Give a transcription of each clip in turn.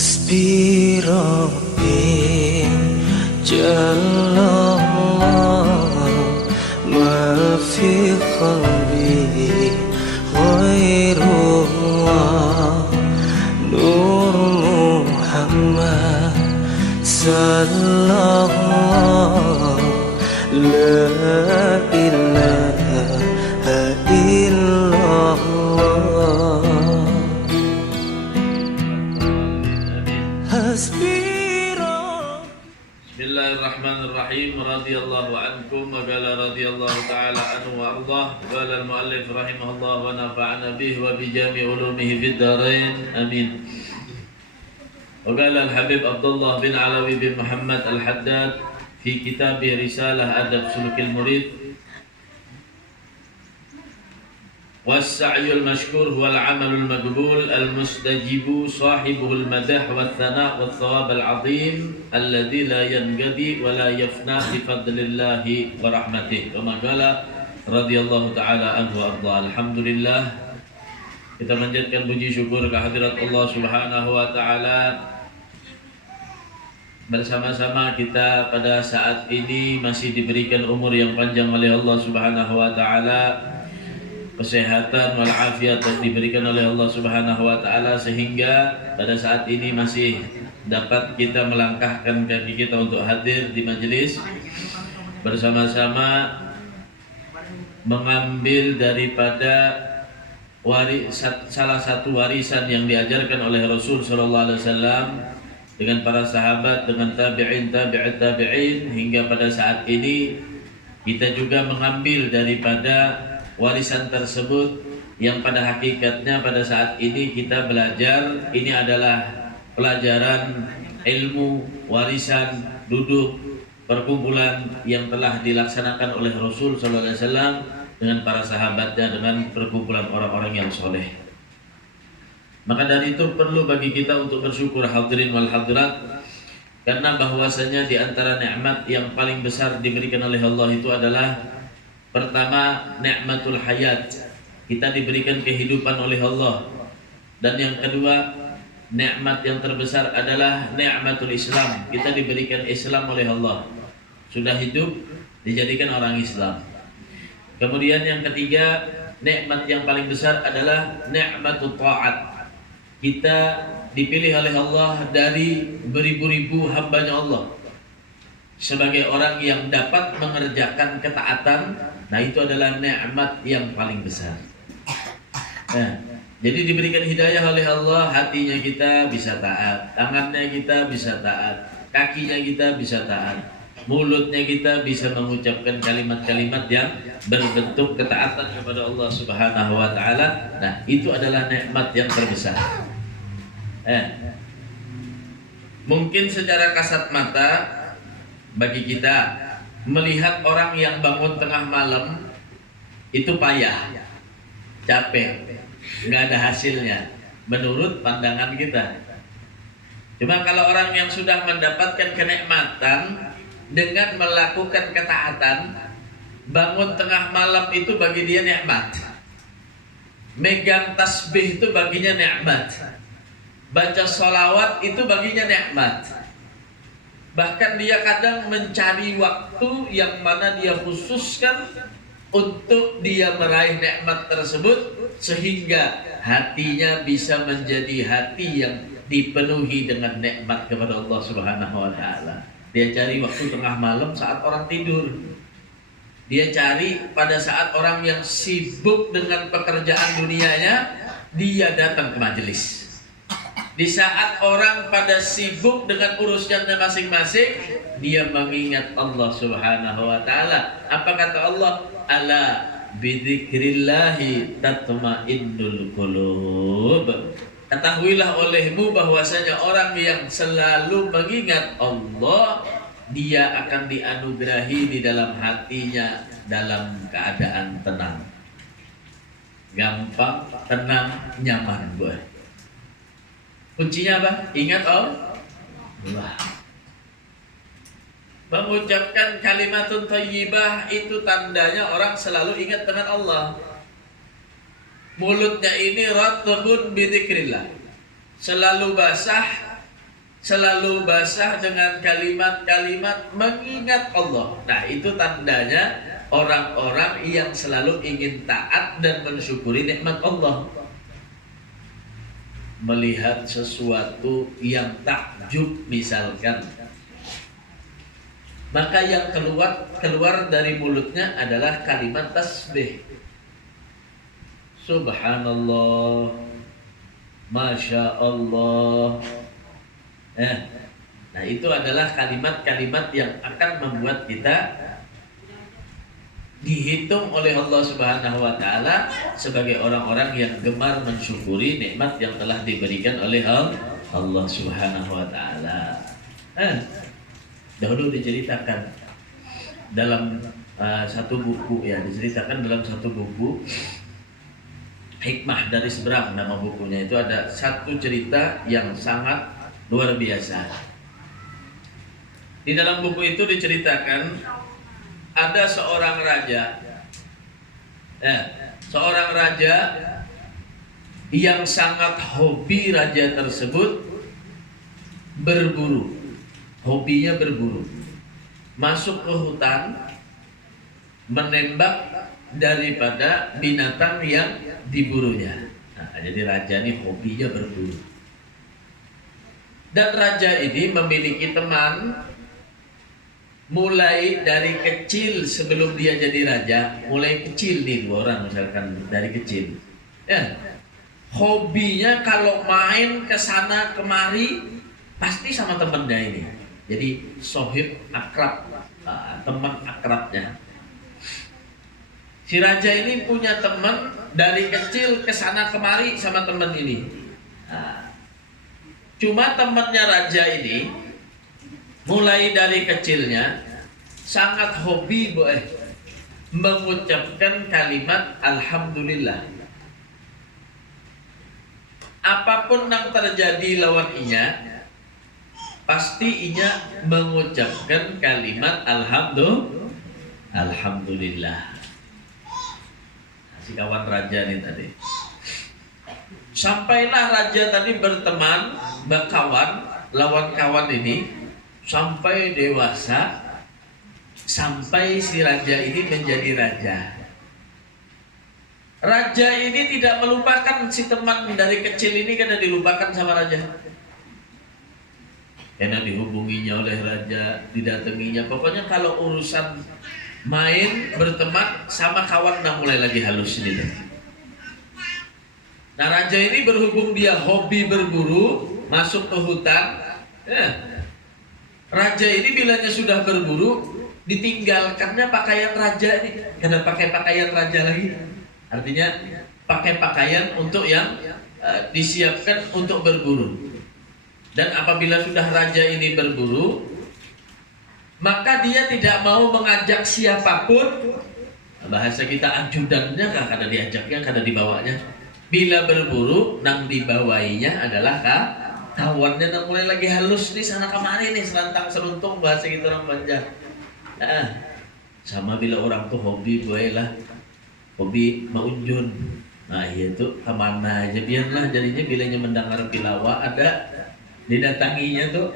حسبي ربي جل الله ما في قلبي غير الله نور محمد صلى الله لا إله إلا الله Bismillahirrahmanirrahim. Radhiyallahu ankum wa qala radhiyallahu ta'ala anhu wa ardah. Qala al-muallif rahimahullah wa nafa'ana bihi wa bi jami' ulumihi fid dharain. Amin. Wa qala al-habib Abdullah bin Alawi bin Muhammad al-Haddad fi kitab Risalah Adab Sulukil Murid. والسعي المشكور هو العمل المقبول المستجيب صاحبه المدح والثناء والثواب العظيم الذي لا ينقضي ولا يفنى بفضل الله ورحمته كما قال رضي الله تعالى عنه وارضاه. Alhamdulillah, kita manjatkan puji syukur kehadirat Allah Subhanahu wa taala. Bersama-sama kita pada saat ini masih diberikan umur yang panjang oleh Allah Subhanahu wa taala, kesehatan walafiat diberikan oleh Allah Subhanahu wa taala, sehingga pada saat ini masih dapat kita melangkahkan kaki kita untuk hadir di majelis bersama-sama mengambil daripada salah satu warisan yang diajarkan oleh Rasul sallallahu alaihi wasallam dengan para sahabat, dengan tabi'in, tabi'in hingga pada saat ini kita juga mengambil daripada warisan tersebut yang pada hakikatnya pada saat ini kita belajar. Ini adalah pelajaran ilmu, warisan, duduk, perkumpulan yang telah dilaksanakan oleh Rasul sallallahu alaihi wasallam dengan para sahabatnya, dengan perkumpulan orang-orang yang soleh. Maka dari itu perlu bagi kita untuk bersyukur hadirin wal hadirat, karena bahwasanya di antara nikmat yang paling besar diberikan oleh Allah itu adalah pertama, nikmatul hayat. Kita diberikan kehidupan oleh Allah. Dan yang kedua, nikmat yang terbesar adalah nikmatul Islam. Kita diberikan Islam oleh Allah. Sudah hidup, dijadikan orang Islam. Kemudian yang ketiga, nikmat yang paling besar adalah nikmatul ta'at. Kita dipilih oleh Allah dari beribu-ribu hambanya Allah sebagai orang yang dapat mengerjakan ketaatan. Nah, itu adalah nikmat yang paling besar. Nah, jadi diberikan hidayah oleh Allah, hatinya kita bisa taat, tangannya kita bisa taat, kakinya kita bisa taat, mulutnya kita bisa mengucapkan kalimat-kalimat yang berbentuk ketaatan kepada Allah Subhanahu wa taala. Nah, itu adalah nikmat yang terbesar. Mungkin secara kasat mata bagi kita melihat orang yang bangun tengah malam itu payah, capek, nggak ada hasilnya menurut pandangan kita. Cuma kalau orang yang sudah mendapatkan kenikmatan dengan melakukan ketaatan, bangun tengah malam itu bagi dia nikmat, megang tasbih itu baginya nikmat, baca sholawat itu baginya nikmat. Bahkan dia kadang mencari waktu yang mana dia khususkan untuk dia meraih nikmat tersebut, sehingga hatinya bisa menjadi hati yang dipenuhi dengan nikmat kepada Allah Subhanahu wa taala. Dia cari waktu tengah malam saat orang tidur. Dia cari pada saat orang yang sibuk dengan pekerjaan dunianya, dia datang ke majelis. Di saat orang pada sibuk dengan urusannya masing-masing, dia mengingat Allah Subhanahu wa taala. Apa kata Allah? Ala bidzikrillahi tatma'innul qulub. Ketahuilah olehmu bahwasanya orang yang selalu mengingat Allah, dia akan dianugerahi di dalam hatinya dalam keadaan tenang. Gampang, tenang, nyaman buat. Kuncinya apa? Ingat Allah. Mengucapkan kalimatun thayyibah itu tandanya orang selalu ingat dengan Allah. Mulutnya ini ratbun bidzikrillah, selalu basah selalu basah dengan kalimat-kalimat mengingat Allah. Nah, itu tandanya orang-orang yang selalu ingin taat dan mensyukuri nikmat Allah. Melihat sesuatu yang takjub misalkan, maka yang keluar dari mulutnya adalah kalimat tasbih. Subhanallah, Masya Allah. Nah, itu adalah kalimat-kalimat yang akan membuat kita dihitung oleh Allah Subhanahu wa taala sebagai orang-orang yang gemar mensyukuri nikmat yang telah diberikan oleh Allah Subhanahu wa taala. Dahulu diceritakan dalam satu buku, ya, diceritakan dalam satu buku Hikmah dari Seberang, nama bukunya. Itu ada satu cerita yang sangat luar biasa. Di dalam buku itu diceritakan ada seorang raja, seorang raja yang sangat hobi. Raja tersebut berburu, hobinya berburu, masuk ke hutan menembak daripada binatang yang diburunya. Nah, jadi raja ini hobinya berburu. Dan raja ini memiliki teman mulai dari kecil. Sebelum dia jadi raja, mulai kecil nih, 2 orang misalkan dari kecil. Hobinya kalau main ke sana kemari pasti sama temennya ini. Jadi sohib akrab, teman akrabnya. Si raja ini punya teman dari kecil ke sana kemari sama teman ini. Cuma temannya raja ini mulai dari kecilnya sangat hobi mengucapkan kalimat Alhamdulillah. Apapun yang terjadi lawan inya, pasti inya mengucapkan kalimat Alhamdulillah. Si kawan raja ini tadi. Sampailah raja tadi berteman, berkawan, lawan kawan ini sampai dewasa, sampai si raja ini menjadi raja. Raja ini tidak melupakan si teman dari kecil ini, karena dilupakan sama raja. Karena dihubunginya oleh raja, didatanginya. Pokoknya kalau urusan main, berteman sama kawan, nah mulai lagi halus ini. Nah, raja ini berhubung dia hobi berburu, masuk ke hutan. Raja ini bilanya sudah berburu, ditinggalkannya pakaian raja ini, karena pakai pakaian raja lagi. Artinya pakai pakaian untuk yang disiapkan untuk berburu. Dan apabila sudah raja ini berburu, maka dia tidak mau mengajak siapapun. Bahasa kita ajudannya kada diajaknya, kada dibawanya. Bila berburu, nang dibawainya adalah kawannya, nang mulai lagi halus nih sana kemari nih, selantang seluntung, bahasa kita orang Banjar. Sama bila orang tuh hobi hobi maunjun. Nah, itu kemana aja biarlah, jadinya bilanya mendengar pilawa ada didatanginya tuh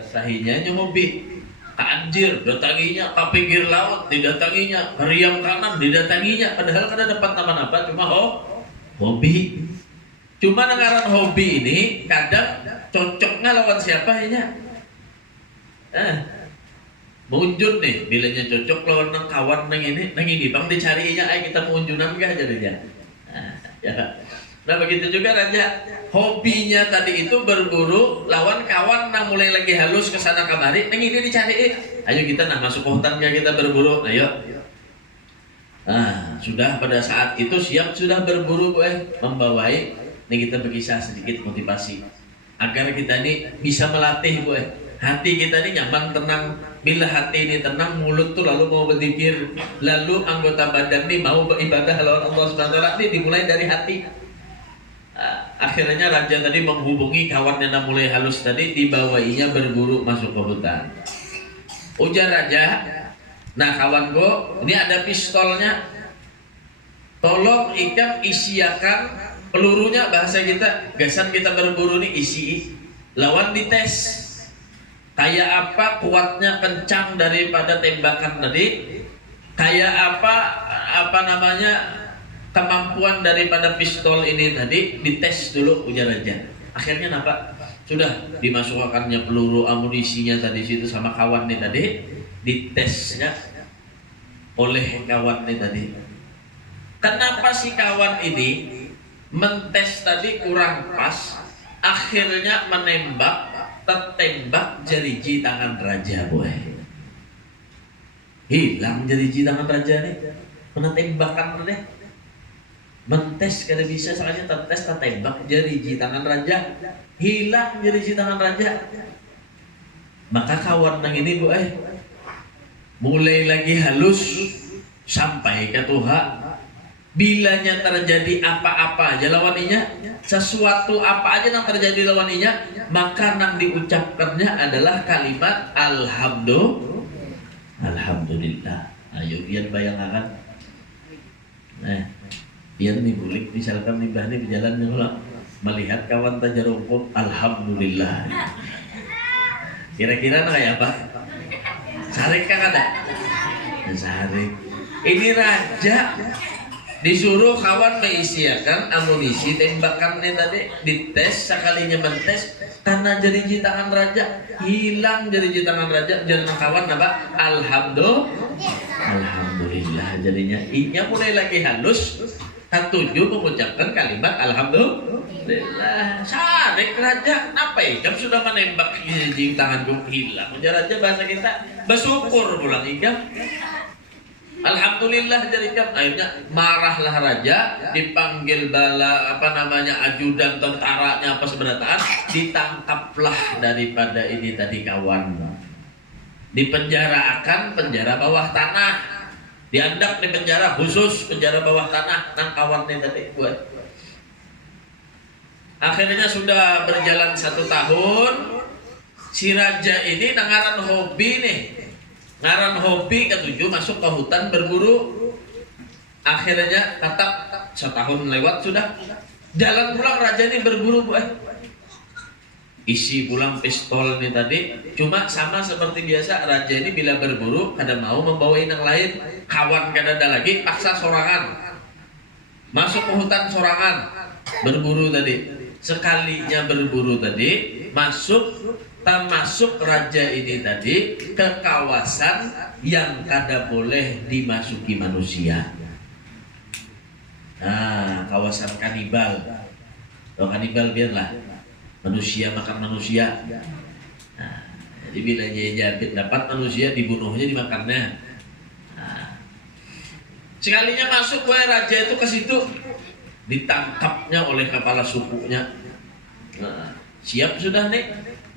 sahinya hobi. Anjir, datanginya ke pinggir laut, didatanginya ke riam kanan, didatanginya, padahal kada dapat apa-apa, cuma hobi. Cuma ngaran hobi ini kadang cocoknya lawan siapa ya? Munjun nih, bilanya cocok lawan nang kawan nang ini bang dicarinya, kita munjunan gak jadinya. Nah begitu juga raja, hobinya tadi itu berburu, lawan kawan nang mulai lagi halus ke sana kemari, nang ini dicari. Ayo kita masuk ke hutan kita berburu, ayo. Nah, sudah pada saat itu siap sudah berburu membawai. Nih kita berkisah sedikit motivasi agar kita ini bisa melatih hati kita ini nyaman, tenang. Bila hati ini tenang, mulut tuh lalu mau berzikir, lalu anggota badan ini mau beribadah lawan Allah Subhanahu wa taala. Ini dimulai dari hati. Akhirnya raja tadi menghubungi kawannya yang mulai halus tadi, dibawainya berburu masuk ke hutan. Ujar raja, nah kawan gua, ini ada pistolnya, tolong ikan isiakan pelurunya, bahasa kita gasan kita berburu nih isi lawan dites. Kayak apa kuatnya kencang daripada tembakan tadi, kayak apa namanya kemampuan daripada pistol ini tadi, dites dulu ujar raja. Akhirnya apa? Sudah dimasukkannya peluru amunisinya tadi situ sama kawan nih tadi, ditesnya oleh kawan nih tadi. Kenapa si kawan ini mentes tadi kurang pas, akhirnya menembak, tertembak jeriji tangan raja, boy. Hilang jeriji tangan raja nih, kena tembakan deh. Mentes kada bisa sekali tertes tertembak jeriji tangan raja, hilang jeriji tangan raja. Maka kawan nang ini, boy, mulai lagi halus sampai ke Tuhan. Bilanya terjadi apa-apa aja lawaninya, sesuatu apa aja yang terjadi lawaninya, maka nang diucapkannya adalah kalimat alhamdulillah. Ayo biar bayangkan. Nah, biar nih bulik misalkan nih bahani berjalan nih melihat kawan tajarungkut, alhamdulillah. Kira-kira kayak apa? Sarik kan ada? Sarik. Ini raja disuruh kawan mengisiakan amunisi tembakannya tadi, dites, sekalinya mentes karena jeriji tangan raja hilang, jeriji tangan raja jangan kawan apa? Alhamdulillah. Jadinya inya mulai lagi halus, ketujuh mengucapkan kalimat alhamdulillah. Sarik raja, apa ikam sudah menembak jeriji tangan hilang, raja bahasa kita bersyukur pulang ikam. Alhamdulillah jadikan. Akhirnya marahlah raja, dipanggil bala ajudan tentaranya apa seberataan, ditangkaplah daripada ini tadi kawan, dipenjarakan penjara bawah tanah, diandak di penjara khusus penjara bawah tanah nang kawan ini tadi buat. Akhirnya sudah berjalan 1 tahun, si raja ini nangaran hobi nih. Ngaran hobi ketujuh masuk ke hutan berburu. Akhirnya tetap 1 tahun lewat sudah. Jalan pulang raja ini berburu, isi pulang pistol ini tadi. Cuma sama seperti biasa, raja ini bila berburu kada mau membawa yang lain. Kawan kada ada lagi, paksa sorangan. Masuk ke hutan sorangan berburu tadi. Sekalinya berburu tadi, termasuk raja ini tadi ke kawasan yang kada boleh dimasuki manusia. Nah, kawasan kanibal. Kalau kanibal biarlah, manusia makan manusia. Nah, jadi bila dia dapat manusia, dibunuhnya, dimakannya. Nah, sekalinya masuk, raja itu ke situ, ditangkapnya oleh kepala sukunya. Nah, siap sudah nih,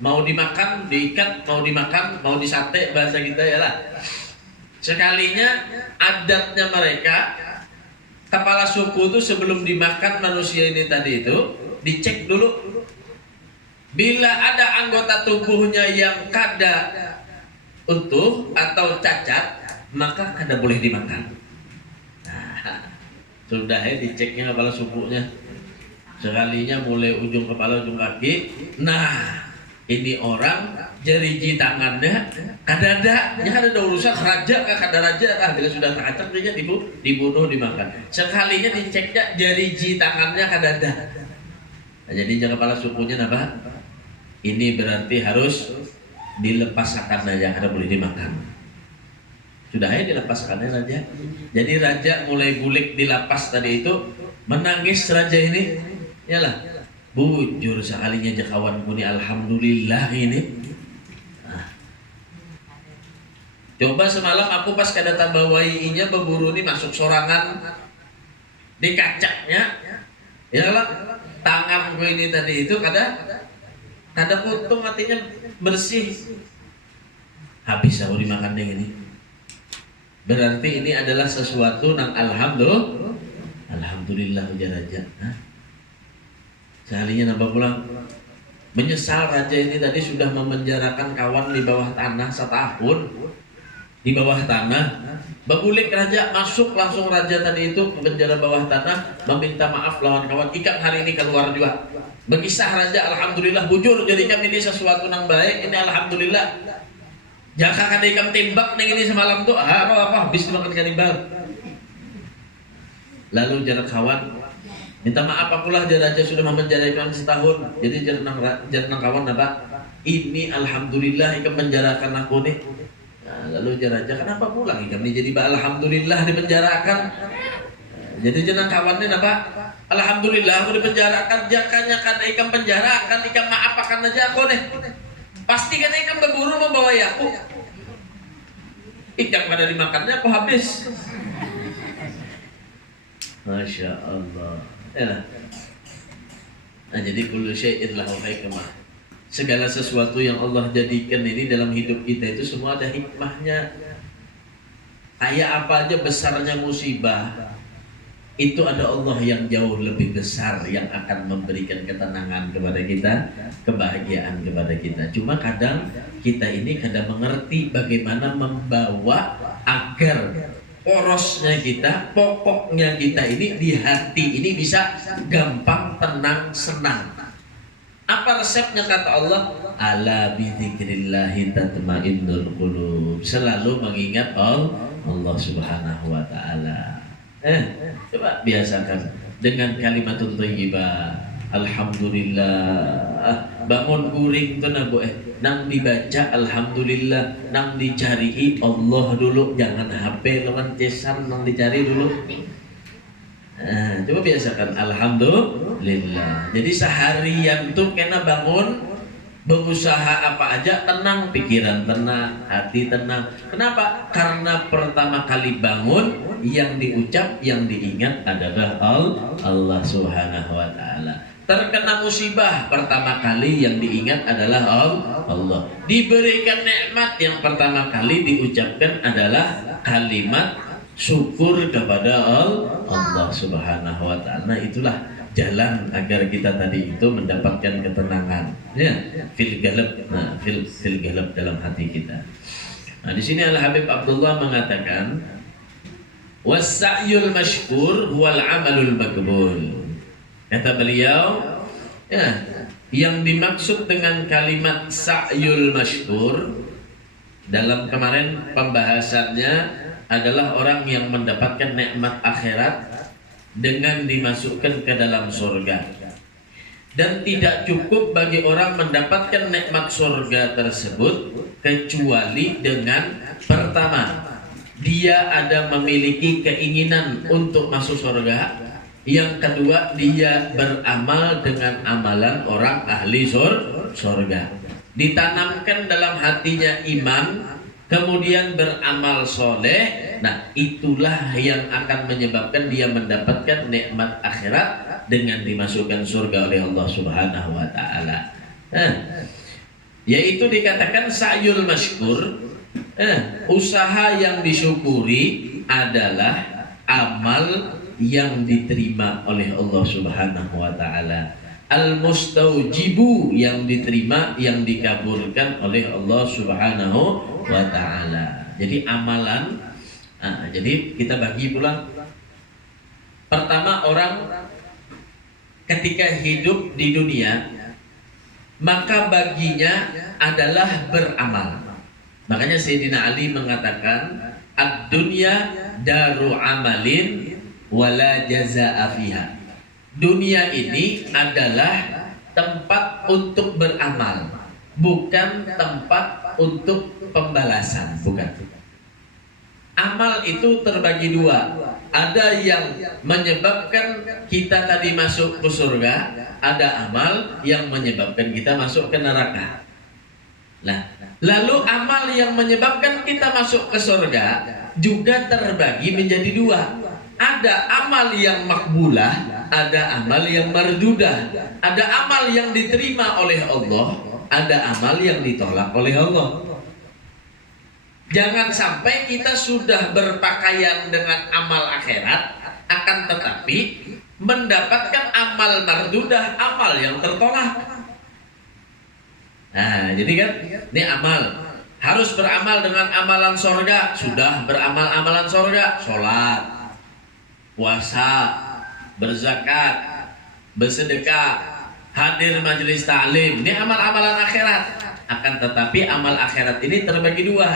mau dimakan, diikat, mau dimakan, mau disate bahasa kita ya lah. Sekalinya adatnya mereka, kepala suku itu sebelum dimakan manusia ini tadi itu dicek dulu. Bila ada anggota tubuhnya yang kada utuh atau cacat, maka kada boleh dimakan. Nah, sudah diceknya kepala sukunya. Sekalinya mulai ujung kepala, ujung kaki. Nah, ini orang jeriji tangannya kada ada urusan raja kah kada raja bila sudah teracak dia dibunuh, dimakan. Sekalinya diceknya jeriji tangannya kada ada. Nah, jadi jangan kepala sukunya apa? Ini berarti harus dilepaskan aja, kada boleh dimakan. Sudah dilepaskan aja. Jadi raja mulai bulik dilapas tadi itu, menangis raja ini. Yalah, bujur sekalinya aja kawanku nih, alhamdulillah ini. Nah, coba semalam aku pas kada tambawainya berburu nih masuk sorangan, di kacanya, ya lah, tanganku ini tadi itu kada putung, artinya bersih. Habis aku dimakan yang ini. Berarti ini adalah sesuatu nang alhamdulillah ujar raja. Sekalinya nambah pulang, menyesal raja ini tadi sudah memenjarakan kawan di bawah tanah 1 tahun. di bawah tanah. Babulik raja masuk, langsung raja tadi itu ke penjara bawah tanah meminta maaf lawan kawan, ikan hari ini keluar juga. Berkisah raja, alhamdulillah bujur jadi kami ini sesuatu nang baik ini alhamdulillah. Jaka kada ikam tembak neng ini semalam tuh apa habis dimakan kanibal. Lalu jarak kawan minta maaf akulah raja sudah memenjarakan kami setahun. Jadi jarak kawan apa? Ini alhamdulillah ikam menjarakan aku nih. Lalu raja kenapa pulang ikan ini jadi alhamdulillah dipenjarakan. Jadi jenang kawannya apa? Alhamdulillah aku dipenjarakan. Jakanya kan ikan penjarakan, ikan maafakan aja aku deh. Pasti kan ikan berburu membawa aku. Ikan pada dimakannya aku habis. Masya Allah. Ya. Nah, jadi kullu syai'in lahu hikmah. Segala sesuatu yang Allah jadikan ini dalam hidup kita itu semua ada hikmahnya. Kayak apa aja besarnya musibah, itu ada Allah yang jauh lebih besar yang akan memberikan ketenangan kepada kita, kebahagiaan kepada kita. Cuma kadang kita ini kadang mengerti bagaimana membawa agar porosnya kita, pokoknya kita ini di hati ini bisa gampang, tenang, senang. Apa resepnya kata Allah? Ala bidzikrillahi tatmainnul qulub. Selalu mengingat Allah Subhanahu wa taala. Coba biasakan dengan kalimatun thayyibah. Alhamdulillah. Bangun guring tuh nang dibaca alhamdulillah, nang dicari Allah dulu, jangan HP lawan cesan nang dicari dulu. Coba biasakan alhamdulillah. Jadi seharian tuh kena bangun berusaha apa aja tenang, pikiran tenang, hati tenang. Kenapa? Karena pertama kali bangun yang diucap, yang diingat adalah Allah Subhanahu wa taala. Terkena musibah pertama kali yang diingat adalah Allah. Diberikan nikmat yang pertama kali diucapkan adalah kalimat syukur kepada Allah Subhanahu wa taala. Itulah jalan agar kita tadi itu mendapatkan ketenangan, ya, fil galab dalam hati kita. Nah, di sini Al Habib Abdullah mengatakan was-sa'yul mashkur huwal amalul maqbul. Kata beliau, ya, yang dimaksud dengan kalimat sa'yul mashkur dalam kemarin pembahasannya adalah orang yang mendapatkan nikmat akhirat dengan dimasukkan ke dalam surga. Dan tidak cukup bagi orang mendapatkan nikmat surga tersebut kecuali dengan pertama, dia ada memiliki keinginan untuk masuk surga. Yang kedua, dia beramal dengan amalan orang ahli surga. Ditanamkan dalam hatinya iman, kemudian beramal soleh. Nah, itulah yang akan menyebabkan dia mendapatkan nikmat akhirat dengan dimasukkan surga oleh Allah Subhanahu wa taala. Yaitu dikatakan sa'yul mashkur. Usaha yang disyukuri adalah amal yang diterima oleh Allah Subhanahu wa taala. Al-mustaujibu yang diterima, yang dikabulkan oleh Allah Subhanahu wa taala. Jadi amalan, jadi kita bagi pula. Pertama, orang ketika hidup di dunia maka baginya adalah beramal. Makanya Sayyidina Ali mengatakan ad-dunya daru amalin wala jazaa'a fiha. Dunia ini adalah tempat untuk beramal, bukan tempat untuk pembalasan, bukan. Amal itu terbagi dua. Ada yang menyebabkan kita tadi masuk ke surga, ada amal yang menyebabkan kita masuk ke neraka. Nah, lalu amal yang menyebabkan kita masuk ke surga juga terbagi menjadi dua. Ada amal yang makbulah, ada amal yang mardudah. Ada amal yang diterima oleh Allah, ada amal yang ditolak oleh Allah. Jangan sampai kita sudah berpakaian dengan amal akhirat, akan tetapi mendapatkan amal mardudah, amal yang tertolak. Nah, jadi kan ini amal. Harus beramal dengan amalan sorga, sudah beramal amalan sorga, sholat, puasa, berzakat, bersedekah, hadir majelis taklim, ini amal-amalan akhirat. Akan tetapi amal akhirat ini terbagi dua,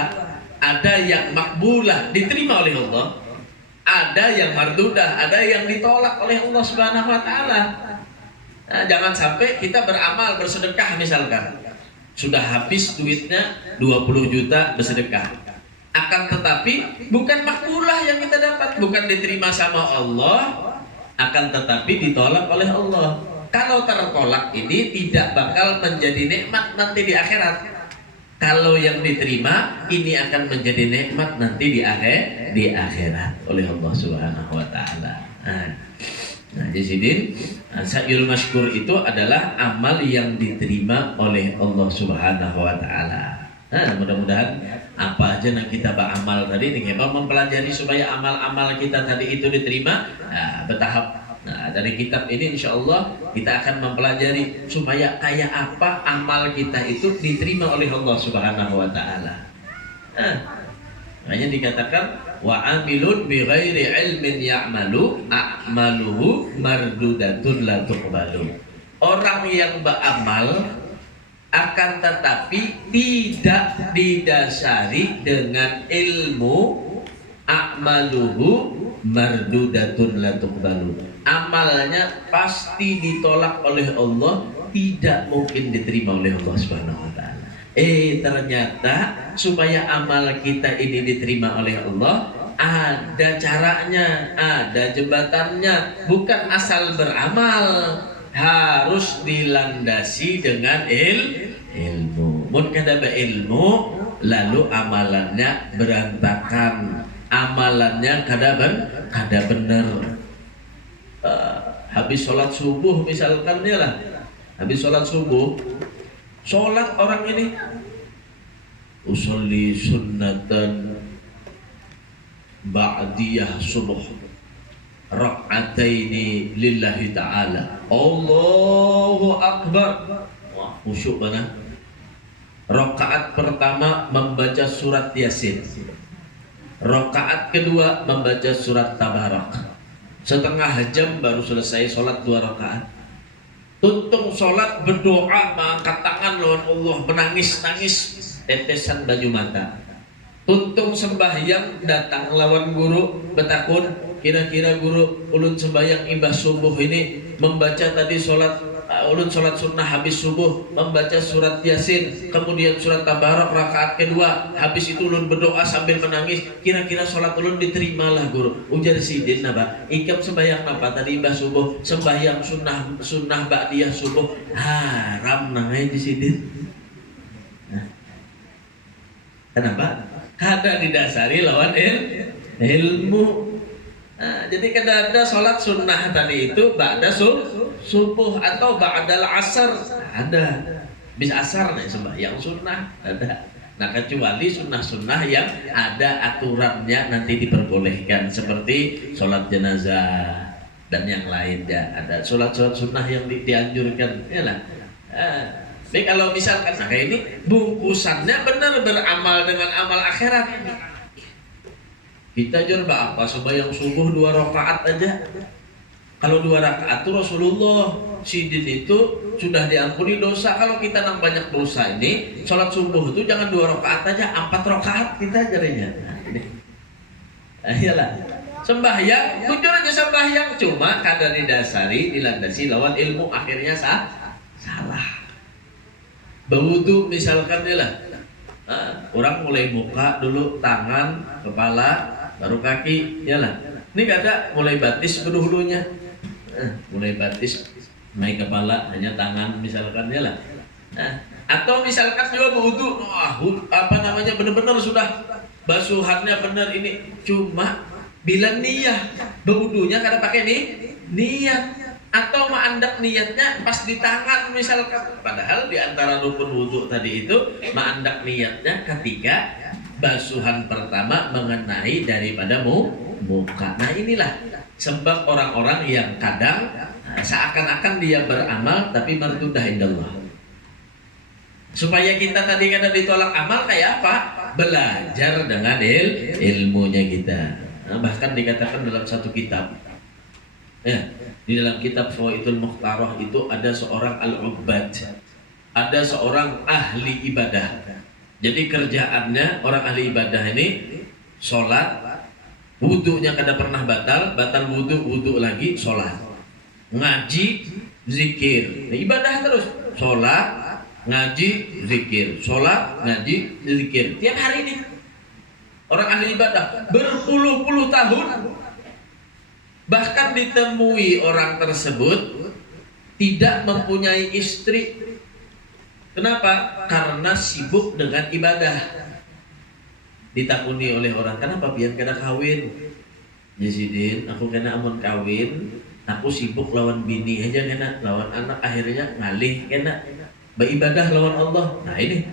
ada yang makbulah, diterima oleh Allah, ada yang mardudah, ada yang ditolak oleh Allah Subhanahu wa Ta'ala. Nah, jangan sampai kita beramal bersedekah misalkan, sudah habis duitnya 20 juta bersedekah, akan tetapi bukan makbulah yang kita dapat, bukan diterima sama Allah, akan tetapi ditolak oleh Allah. Kalau tertolak ini tidak bakal menjadi nikmat nanti di akhirat. Kalau yang diterima ini akan menjadi nikmat nanti di akhirat oleh Allah Subhanahu wa Ta'ala. Nah, di sini sa'yul masykur itu adalah amal yang diterima oleh Allah Subhanahu wa Ta'ala. Nah, mudah-mudahan apa aja yang kita beramal tadi ini kita mempelajari supaya amal-amal kita tadi itu diterima bertahap. Nah, dari kitab ini insya Allah kita akan mempelajari supaya kayak apa amal kita itu diterima oleh Allah Subhanahu wa Ta'ala. Makanya dikatakan wa amilun bi ghairi ilmin ya'malu a'maluhu mardudatun la tuqbalu. Orang yang beramal akan tetapi tidak didasari dengan ilmu, a'maluhu mardudatun la tuqbalu. Amalnya pasti ditolak oleh Allah, tidak mungkin diterima oleh Allah Subhanahu wa Ta'ala. Ternyata supaya amal kita ini diterima oleh Allah ada caranya, ada jembatannya, bukan asal beramal, harus dilandasi dengan ilmu. Mun kada ilmu lalu amalannya berantakan, amalannya kada benar. Habis sholat subuh misalkan ya lah, habis sholat subuh, sholat orang ini usolli sunnatan ba'diyah subuh rak'ataini lillahi ta'ala, Allahu Akbar. Wah, khusyuk banget. Rakaat pertama membaca surat Yasin, rakaat kedua membaca surat Tabarak. Setengah jam baru selesai sholat 2 rakaat. Tuntung sholat berdoa, mengangkat tangan lawan Allah, menangis-nangis tetesan baju mata. Tuntung sembahyang datang lawan guru betakun, kira-kira guru ulun sembahyang imbah subuh ini membaca tadi ulun sholat sunnah habis subuh membaca surat Yasin, kemudian surat Tabarak rakaat kedua, habis itu ulun berdoa sambil menangis, kira-kira sholat ulun diterimalah guru. Ujar sidin napa? Ikam sembahyang apa tadi imbah subuh? Sembahyang sunnah ba'diyah subuh. Haram nangai di sidin. Kenapa? Kada didasari lawan ilmu. Nah, jadi kada ada sholat sunnah tadi itu ba'da subuh atau ba'dal asar, ada. Bis asar nih sembahyang sunnah ada. Nah, kecuali sunnah-sunnah yang ada aturannya nanti diperbolehkan seperti sholat jenazah dan yang lainnya. Ada sholat-sholat sunnah yang dianjurkan, ya lah. Tapi kalau misalkan kayak ini bungkusannya benar beramal dengan amal akhirat. Kita coba apa sembahyang subuh 2 rakaat aja. Kalau 2 rakaat itu Rasulullah sidin itu sudah diampuni dosa. Kalau kita nang banyak dosa ini, sholat subuh itu jangan 2 rakaat aja, 4 rakaat kita jadinya. Iyalah. Sembahyang, jujur aja sembahyang, cuma kada didasari, dilandasi lawan ilmu, akhirnya salah. Berwudu misalkan ya lah. Orang mulai muka dulu, tangan, kepala, baru kaki, ya lah. Ini kada mulai batis berhulunya, mulai batis, naik kepala, hanya tangan misalkan ya lah. Atau misalkan juga berwudu, benar-benar sudah basuhannya benar ini, cuma bila niat berwudunya kada pakai niat. Atau ma'andak niatnya pas di tangan misalkan, padahal di antara rukun wudhu tadi itu ma'andak niatnya ketika basuhan pertama mengenai daripada muka. Nah, inilah sebab orang-orang yang kadang seakan-akan dia beramal tapi mardudah indallah. Supaya kita tadi kada ditolak amal kayak apa? Belajar dengan ilmunya kita. Nah, bahkan dikatakan dalam satu kitab, ya, di dalam kitab Fawaidul Mukhtarah itu ada seorang al-ubbad, ada seorang ahli ibadah. Jadi kerjaannya orang ahli ibadah ini sholat, wudunya kada pernah batal wudu lagi sholat, ngaji, zikir, nah, ibadah terus, sholat, ngaji, zikir, sholat, ngaji, zikir, tiap hari ini orang ahli ibadah berpuluh-puluh tahun. Bahkan ditemui orang tersebut tidak mempunyai istri. Kenapa? Karena sibuk dengan ibadah. Ditakuni oleh orang, kenapa biar kena kawin? Jasidin, aku kena amun kawin, aku sibuk lawan bini aja kena, lawan anak akhirnya ngalih kena beribadah lawan Allah. Nah ini.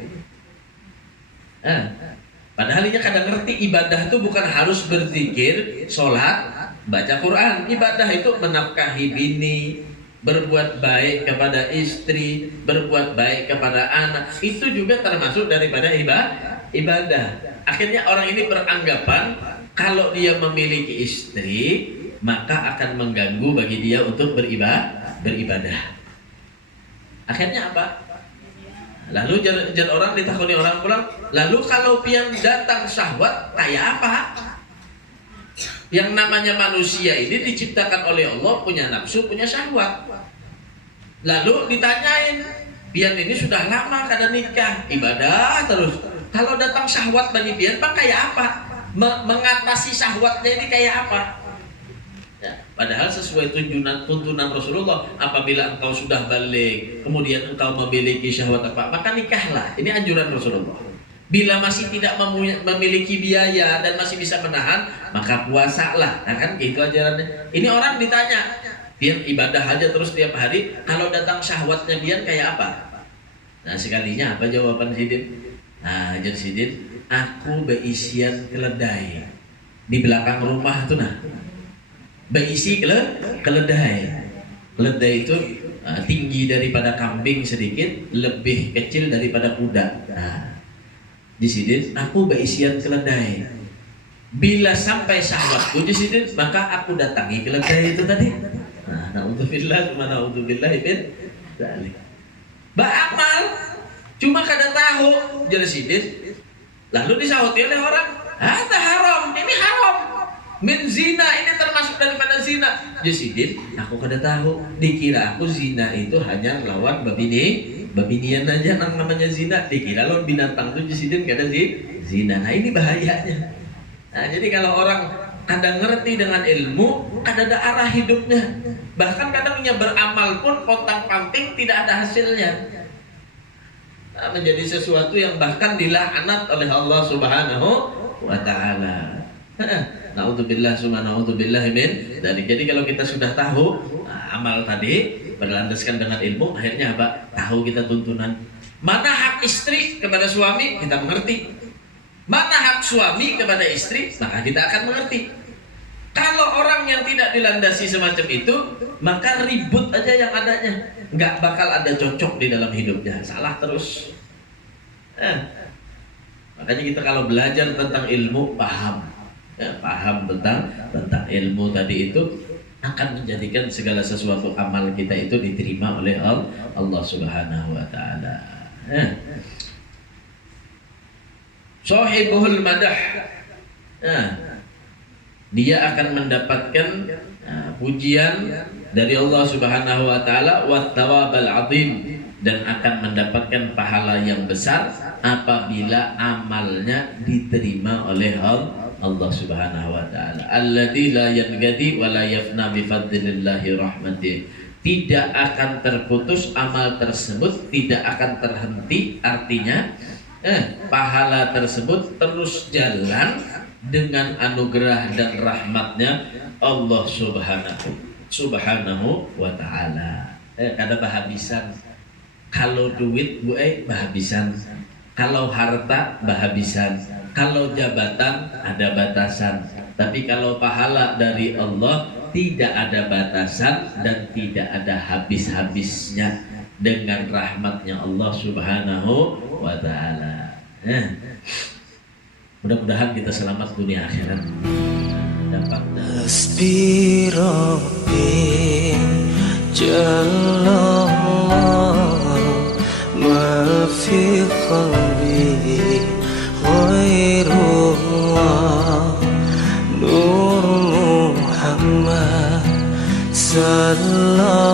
Padahal ini kadang ngerti ibadah itu bukan harus berzikir, sholat, baca Quran. Ibadah itu menafkahi bini, berbuat baik kepada istri, berbuat baik kepada anak. Itu juga termasuk daripada ibadah. Akhirnya orang ini beranggapan kalau dia memiliki istri, maka akan mengganggu bagi dia untuk beribadah. Akhirnya apa? Lalu jangan orang ditakuni orang pulang. Lalu kalau pian datang syahwat kayak apa? Yang namanya manusia ini diciptakan oleh Allah punya nafsu, punya syahwat. Lalu ditanyain, pian ini sudah lama kada nikah, ibadah terus. Kalau datang syahwat bagi pian, bang kayak apa? Mengatasi syahwatnya ini kayak apa? Ya, padahal sesuai tuntunan Rasulullah, apabila engkau sudah balik, kemudian engkau memiliki syahwat apa, maka nikahlah. Ini anjuran Rasulullah. Bila masih tidak memiliki biaya dan masih bisa menahan, maka puasalah. Nah kan itu ajarannya. Ini orang ditanya, biar ibadah aja terus tiap hari, kalau datang syahwatnya biar kayak apa? Nah sekalinya apa jawaban Sidin? Nah jadi Sidin, aku beisian keledai di belakang rumah tuh nah. Berisi keledai. Keledai itu tinggi daripada kambing sedikit, lebih kecil daripada kuda. Nah, di sini aku berisian keledai. Bila sampai syahwatku di sini, maka aku datangi keledai itu tadi. Nah, naudzubillah, naudzubillah bin dzalik. Beramal, cuma kada tahu jadi sini. Lalu disahut oleh orang, "Hada haram, ini haram." Min zina, ini termasuk daripada zina. Jasidin, aku kada tahu. Dikira aku zina itu hanya lawan babinian aja namanya zina. Dikira lawan binatang itu jasidin kada zina. Nah ini bahayanya. Nah jadi kalau orang kadang ngerti dengan ilmu, kada ada arah hidupnya. Bahkan kadangnya beramal pun pontang-panting tidak ada hasilnya. Nah, menjadi sesuatu yang bahkan dilaknat oleh Allah Subhanahu wa Ta'ala. Naudzubillah summa naudzubillah min dzalik. Jadi kalau kita sudah tahu amal tadi berlandaskan dengan ilmu, akhirnya apa? Tahu kita tuntunan. Mana hak istri kepada suami, kita mengerti. Mana hak suami kepada istri, maka kita akan mengerti. Kalau orang yang tidak dilandasi semacam itu, maka ribut aja yang adanya, nggak bakal ada cocok di dalam hidupnya, salah terus. Makanya kita kalau belajar tentang ilmu, paham tentang ilmu tadi itu akan menjadikan segala sesuatu amal kita itu diterima oleh Allah Subhanahu wa Ta'ala. Sahibul madah, dia akan mendapatkan pujian dari Allah Subhanahu wa Ta'ala wa thawabal azim, dan akan mendapatkan pahala yang besar apabila amalnya diterima oleh Allah Subhanahu wa Ta'ala. Alladzi la yanqadi wa la yafna bi fadlillahi rahmatih. Tidak akan terputus amal tersebut, tidak akan terhenti. Artinya pahala tersebut terus jalan dengan anugerah dan rahmatnya Allah Subhanahu wa Ta'ala. Kada bahabisan. Kalau duit bahabisan, kalau harta bahabisan, kalau jabatan ada batasan. Tapi kalau pahala dari Allah tidak ada batasan dan tidak ada habis-habisnya. dengan rahmatnya Allah Subhanahu wa Ta'ala. Mudah-mudahan kita selamat dunia akhirat, dapat Hasbi Rabbi Jallallah ma fi qalbi ghairullah Nur Muhammad sallallahu